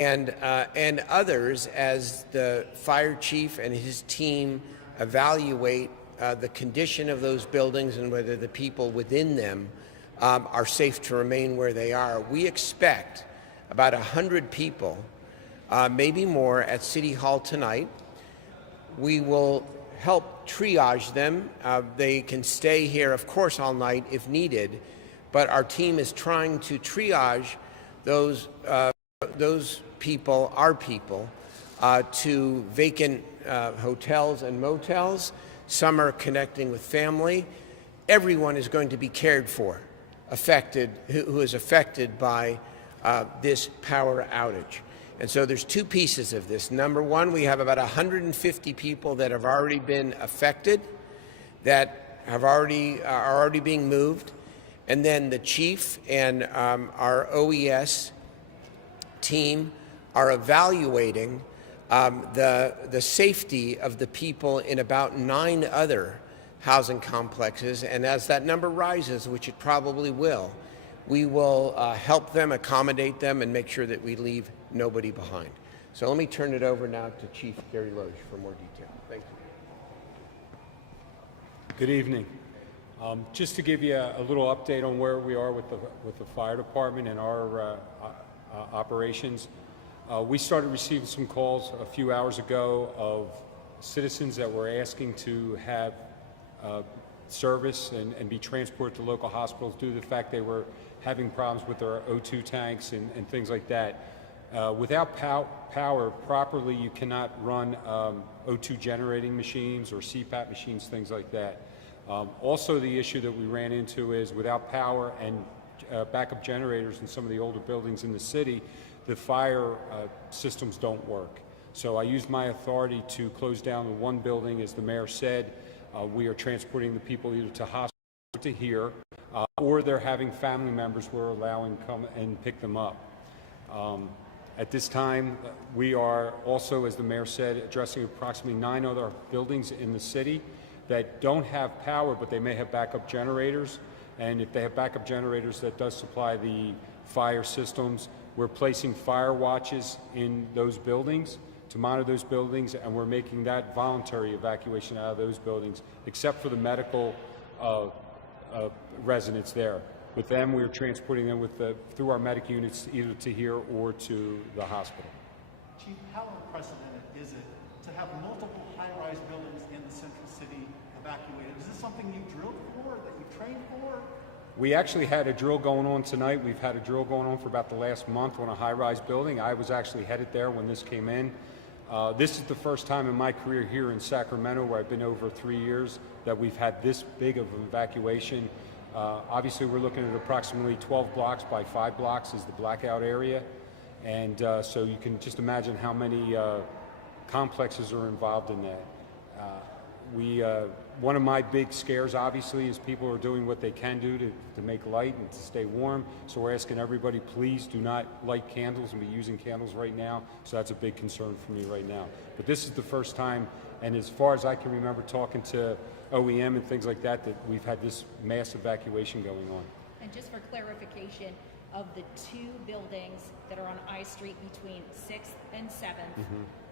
and others as the fire chief and his team evaluate the condition of those buildings and whether the people within them are safe to remain where they are. We expect about 100 people, maybe more, at City Hall tonight. We will help triage them. They can stay here, of course, all night if needed, but our team is trying to triage those people, our people, to vacant hotels and motels. Some are connecting with family. Everyone is going to be cared for, who is affected by this power outage. And so there's two pieces of this. Number one, we have about 150 people that have already been affected, that are already being moved. And then the chief and our OES team are evaluating the safety of the people in about 9 other housing complexes. And as that number rises, which it probably will, we will help them, accommodate them, and make sure that we leave nobody behind. So let me turn it over now to Chief Gary Loge for more detail. Thank you. Good evening. Just to give you a little update on where we are with the fire department and our operations. We started receiving some calls a few hours ago of citizens that were asking to have service and be transported to local hospitals due to the fact they were having problems with their O2 tanks and things like that. Without power properly, you cannot run O2 generating machines or CPAP machines, things like that. Also, the issue that we ran into is without power and backup generators in some of the older buildings in the city, the fire systems don't work. So I used my authority to close down the one building, as the mayor said. We are transporting the people either to hospital or to here, or they're having family members we're allowing come and pick them up. At this time, we are also, as the mayor said, addressing approximately 9 other buildings in the city that don't have power, but they may have backup generators. And if they have backup generators that does supply the fire systems, we're placing fire watches in those buildings to monitor those buildings, and we're making that voluntary evacuation out of those buildings, except for the medical residents there. With them, we're transporting them through our medic units either to here or to the hospital. Chief, how unprecedented is it to have multiple high-rise buildings in the central city evacuated? Is this something you drilled for, that you trained for? We actually had a drill going on tonight. We've had a drill going on for about the last month on a high-rise building. I was actually headed there when this came in. This is the first time in my career here in Sacramento, where I've been over 3 years, that we've had this big of an evacuation. Obviously, we're looking at approximately 12 blocks by 5 blocks is the blackout area. And so you can just imagine how many complexes are involved in that. One of my big scares, obviously, is people are doing what they can do to make light and to stay warm. So we're asking everybody, please do not light candles and be using candles right now. So that's a big concern for me right now. But this is the first time, and as far as I can remember talking to OEM and things like that, that we've had this mass evacuation going on. And just for clarification, of the 2 buildings that are on I Street between 6th and 7th,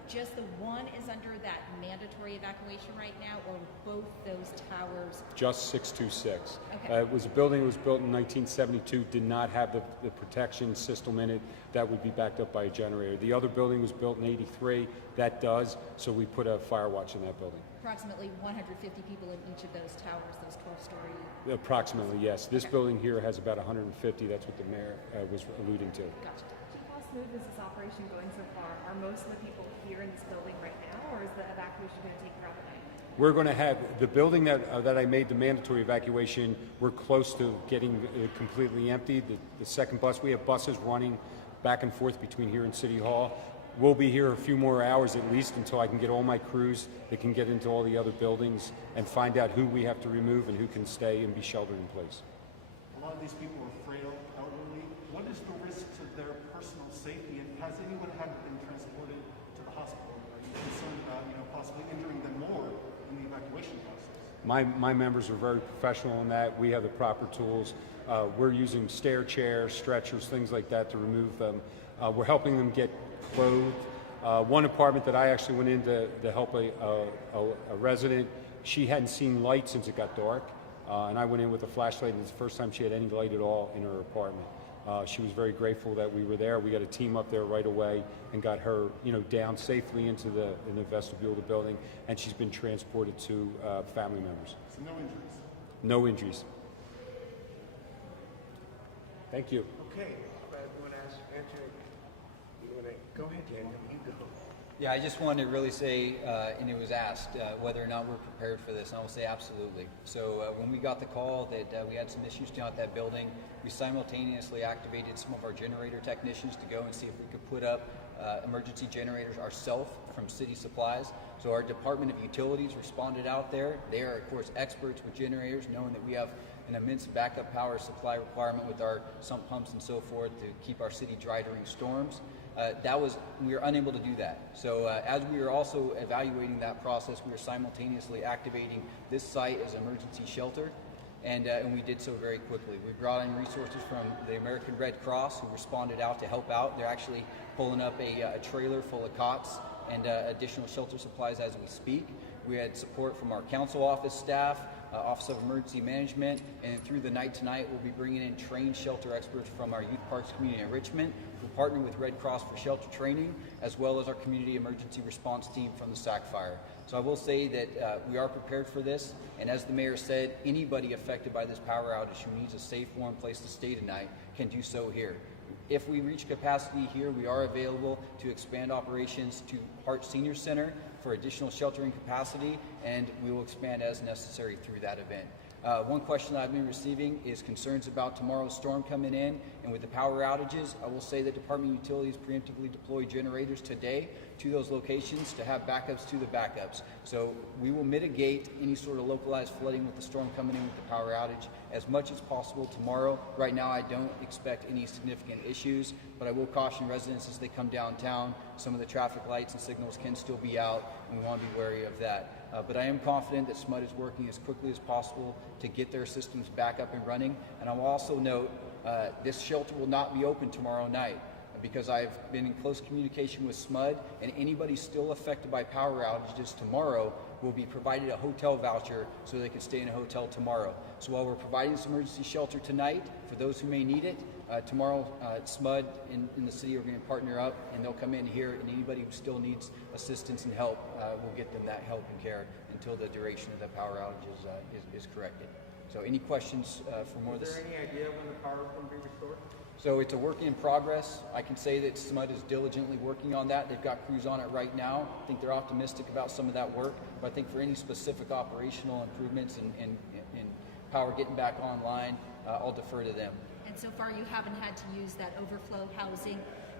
just the one is under that mandatory evacuation right now, or both those towers? Just 626. Okay. It was a building that was built in 1972, did not have the protection system in it that would be backed up by a generator. The other building was built in 83, that does, so we put a fire watch in that building. Approximately 150 people in each of those towers, those 12-story? Approximately, yes. This building here has about 150, that's what the mayor was alluding to. Gotcha. How smooth is this operation going so far? Are most of the people here in this building right now, or is the evacuation going to take throughout the night? We're going to have the building that I made the mandatory evacuation, we're close to getting completely empty. The second bus, we have buses running back and forth between here and City Hall. We'll be here a few more hours at least until I can get all my crews that can get into all the other buildings and find out who we have to remove and who can stay and be sheltered in place. A lot of these people are frail, elderly. What is the risk to their personal safety, and has anyone had been transported to the hospital? Are you concerned about possibly injuring them more in the evacuation process? My members are very professional in that. We have the proper tools. We're using stair chairs, stretchers, things like that to remove them. We're helping them get clothed. One apartment that I actually went in to help a resident, she hadn't seen light since it got dark, and I went in with a flashlight, and it's the first time she had any light at all in her apartment. She was very grateful that we were there. We got a team up there right away and got her, down safely into the vestibule of the building, and she's been transported to family members. So no injuries. No injuries. Thank you. Okay, I want to answer. You want to go ahead, Daniel? You go. Yeah, I just wanted to really say, and it was asked, whether or not we're prepared for this, and I will say absolutely. So when we got the call that we had some issues down at that building, we simultaneously activated some of our generator technicians to go and see if we could put up emergency generators ourselves from city supplies. So our Department of Utilities responded out there. They are, of course, experts with generators, knowing that we have an immense backup power supply requirement with our sump pumps and so forth to keep our city dry during storms. We were unable to do that. So as we were also evaluating that process, we were simultaneously activating this site as an emergency shelter, and we did so very quickly. We brought in resources from the American Red Cross, who responded out to help out. They're actually pulling up a trailer full of cots and additional shelter supplies as we speak. We had support from our council office staff, Office of Emergency Management, and through the night tonight, we'll be bringing in trained shelter experts from our Youth Parks Community Enrichment. We'll partner with Red Cross for shelter training, as well as our Community Emergency Response Team from the SAC Fire. So I will say that we are prepared for this, and as the mayor said, anybody affected by this power outage who needs a safe, warm place to stay tonight can do so here. If we reach capacity here, we are available to expand operations to Hart Senior Center for additional sheltering capacity, and we will expand as necessary through that event. One question that I've been receiving is concerns about tomorrow's storm coming in, and with the power outages, I will say that Department of Utilities preemptively deployed generators today to those locations to have backups to the backups. So we will mitigate any sort of localized flooding with the storm coming in with the power outage as much as possible tomorrow. Right now, I don't expect any significant issues, but I will caution residents as they come downtown, some of the traffic lights and signals can still be out, and we want to be wary of that. But I am confident that SMUD is working as quickly as possible to get their systems back up and running. And I will also note this shelter will not be open tomorrow night because I've been in close communication with SMUD, and anybody still affected by power outages tomorrow will be provided a hotel voucher so they can stay in a hotel tomorrow. So while we're providing this emergency shelter tonight for those who may need it, tomorrow SMUD in the city are going to partner up, and they'll come in here, and anybody who still needs assistance and help, we'll get them that help and care until the duration of the power outage is corrected. So any questions for more of this? Is there any idea when the power can be restored? So it's a work in progress. I can say that SMUD is diligently working on that. They've got crews on it right now. I think they're optimistic about some of that work, but I think for any specific operational improvements and power getting back online, I'll defer to them. And so far, you haven't had to use that overflow housing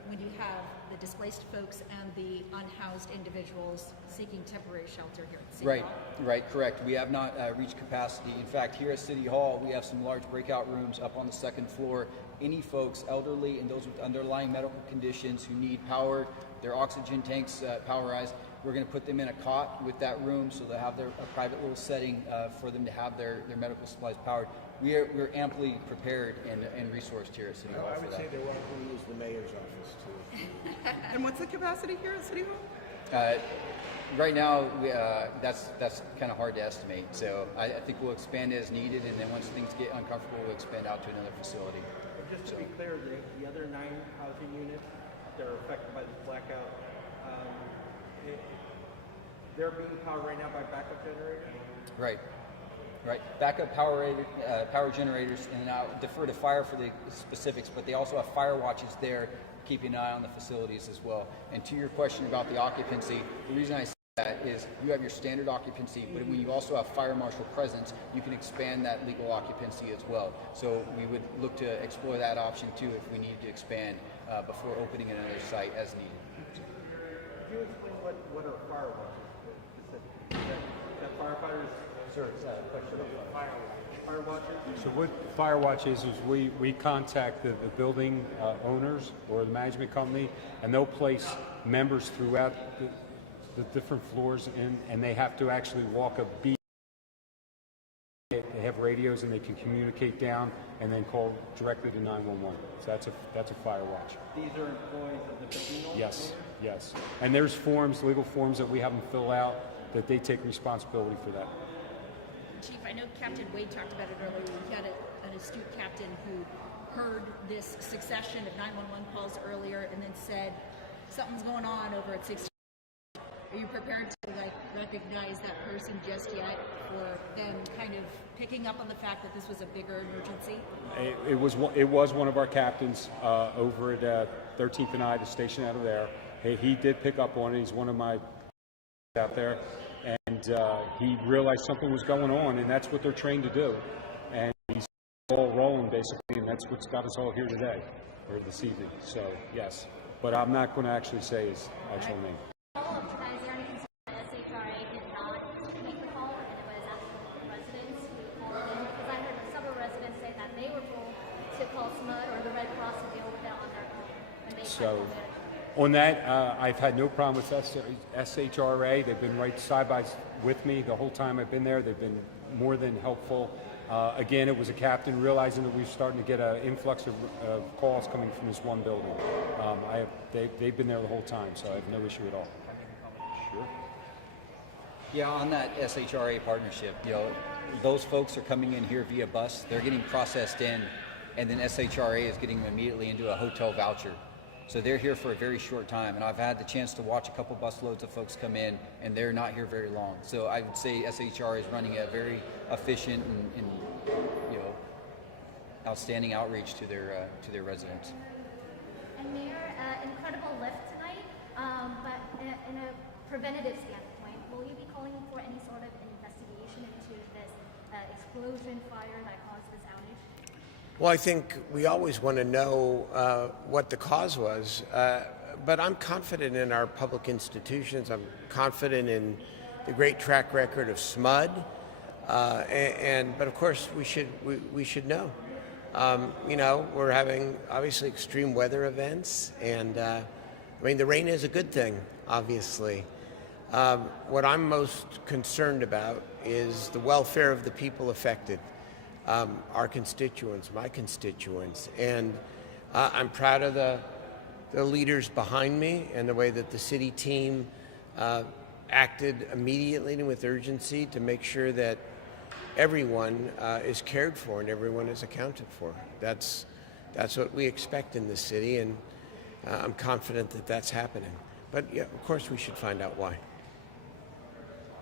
when you have the displaced folks and the unhoused individuals seeking temporary shelter here at City Hall? Right, correct. We have not reached capacity. In fact, here at City Hall, we have some large breakout rooms up on the second floor. Any folks, elderly and those with underlying medical conditions who need power, their oxygen tanks powerized, we're going to put them in a cot with that room so they'll have a private little setting for them to have their medical supplies powered. We're amply prepared and resourced here at City Hall. I would say they're welcome to use the mayor's office too. And what's the capacity here at City Hall? Right now, that's kind of hard to estimate. So I think we'll expand as needed, and then once things get uncomfortable, we'll expand out to another facility. Just to be clear, the other 9 housing units that are affected by this blackout, they're being powered right now by backup generators? Right. Backup power generators, and I'll defer to fire for the specifics, but they also have fire watches there keeping an eye on the facilities as well. And to your question about the occupancy, the reason I say that is you have your standard occupancy, but when you also have fire marshal presence, you can expand that legal occupancy as well. So we would look to explore that option too if we need to expand before opening another site as needed. Can you explain what are fire watches? That firefighters? Sure, question of Fire watches? So what Firewatch is we contact the building owners or the management company, and they'll place members throughout the different floors in, and they have to actually walk a beat. They have radios radios and they can communicate down and then call directly to 911. So that's a fire watch. These are employees of the building? Yes, yes. And there's forms, legal forms that we have them fill out that they take responsibility for that. Chief, I know Captain Wade talked about it earlier. We had an astute captain who heard this succession of 911 calls earlier and then said, something's going on over at 16. Are you prepared to recognize that person just yet, for them kind of picking up on the fact that this was a bigger emergency? It was one of our captains over at 13th and I, the station out of there. He did pick up on it. He's one of my out there, and he realized something was going on, and that's what they're trained to do. And he's all rolling basically, and that's what's got us all here today or this evening. So yes, but I'm not going to actually say his actual name. So on that, I've had no problem with SHRA. They've been right side by with me the whole time I've been there. They've been more than helpful. Again, it was a captain realizing that we were starting to get an influx of calls coming from this one building. They've been there the whole time, so I have no issue at all. Sure. Yeah, on that SHRA partnership, those folks are coming in here via bus. They're getting processed in, and then SHRA is getting them immediately into a hotel voucher. So they're here for a very short time, and I've had the chance to watch a couple bus loads of folks come in, and they're not here very long. So I would say SHRA is running a very efficient and outstanding outreach to their residents. And Mayor, incredible lift tonight, but in a preventative standpoint, will you be calling for any sort of investigation into this explosion fire that caused this outage? Well, I think we always want to know what the cause was, but I'm confident in our public institutions. I'm confident in the great track record of SMUD, but of course we should know. We're having obviously extreme weather events, and the rain is a good thing, obviously. What I'm most concerned about is the welfare of the people affected. Our constituents, my constituents, and I'm proud of the leaders behind me and the way that the city team acted immediately and with urgency to make sure that everyone is cared for and everyone is accounted for. That's what we expect in this city, and I'm confident that that's happening. But yeah, of course we should find out why.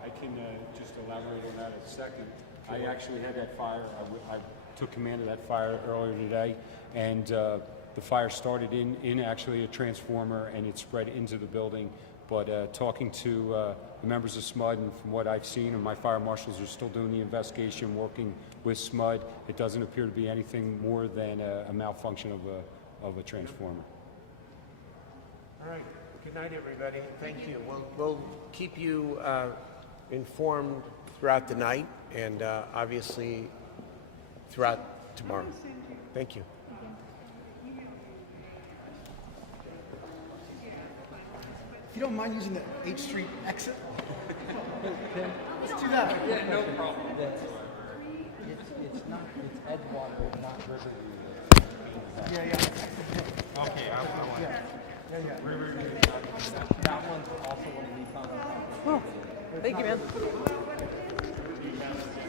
I can just elaborate on that a second. I actually had that fire. I took command of that fire earlier today, and the fire started in actually a transformer, and it spread into the building. But talking to the members of SMUD, and from what I've seen, and my fire marshals are still doing the investigation, working with SMUD, it doesn't appear to be anything more than a malfunction of a transformer. All right. Good night, everybody. Thank you. We'll keep you informed throughout the night, and obviously throughout tomorrow. Thank you. If you don't mind using the H Street exit, let's do that. Yeah, no problem. It's Edgewater, not Riverview. Yeah. Okay, I want Yeah. that one's also one of the comments. Oh, thank you, man.